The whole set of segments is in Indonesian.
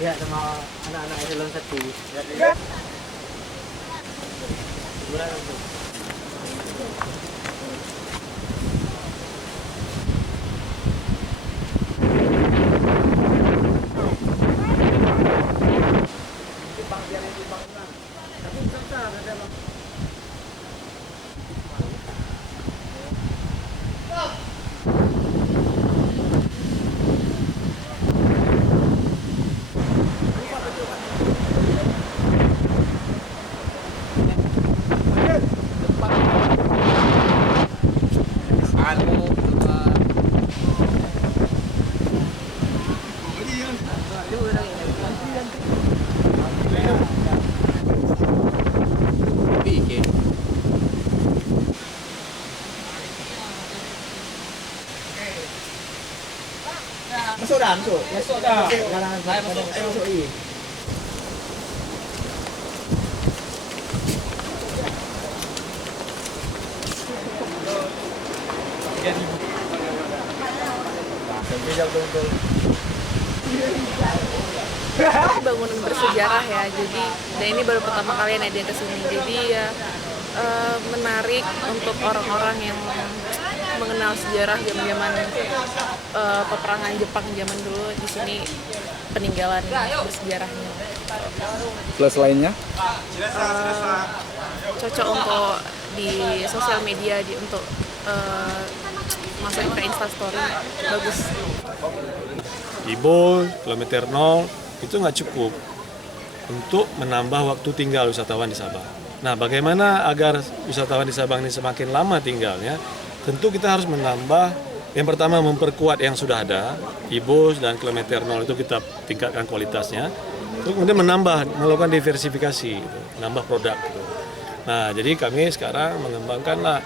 Lihat sama anak-anak eselon 1. Masuk dah, masuk. Masuk dah. Saya masuk. Saya masuk lagi. Bangunan bersejarah ya, jadi dan ini baru pertama kali Nadia kesini, jadi ya menarik untuk orang-orang yang mengenal sejarah zaman peperangan Jepang zaman dulu. Di sini peninggalan bersejarahnya. Plus lainnya? Cocok untuk di sosial media, untuk masukin ke Instastory, bagus. Ibo, kilometer 0 itu nggak cukup untuk menambah waktu tinggal wisatawan di Sabang. Nah, bagaimana agar wisatawan di Sabang ini semakin lama tinggalnya? Tentu kita harus menambah, yang pertama memperkuat yang sudah ada, Ibo dan kilometer 0 itu kita tingkatkan kualitasnya. Terus kemudian melakukan diversifikasi, gitu, menambah produk. Gitu. Nah, jadi kami sekarang mengembangkanlah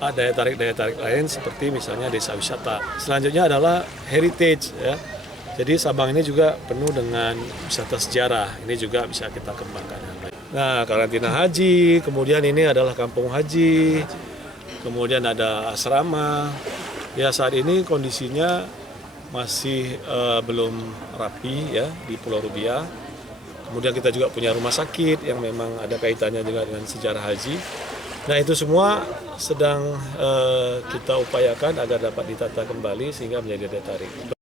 daya tarik lain seperti misalnya desa wisata. Selanjutnya adalah heritage ya. Jadi Sabang ini juga penuh dengan wisata sejarah. Ini juga bisa kita kembangkan. Nah, karantina haji, kemudian ini adalah kampung haji, kemudian ada asrama. Ya, saat ini kondisinya masih belum rapi ya di Pulau Rubiah. Kemudian kita juga punya rumah sakit yang memang ada kaitannya juga dengan sejarah haji. Nah, itu semua sedang kita upayakan agar dapat ditata kembali sehingga menjadi daya tarik.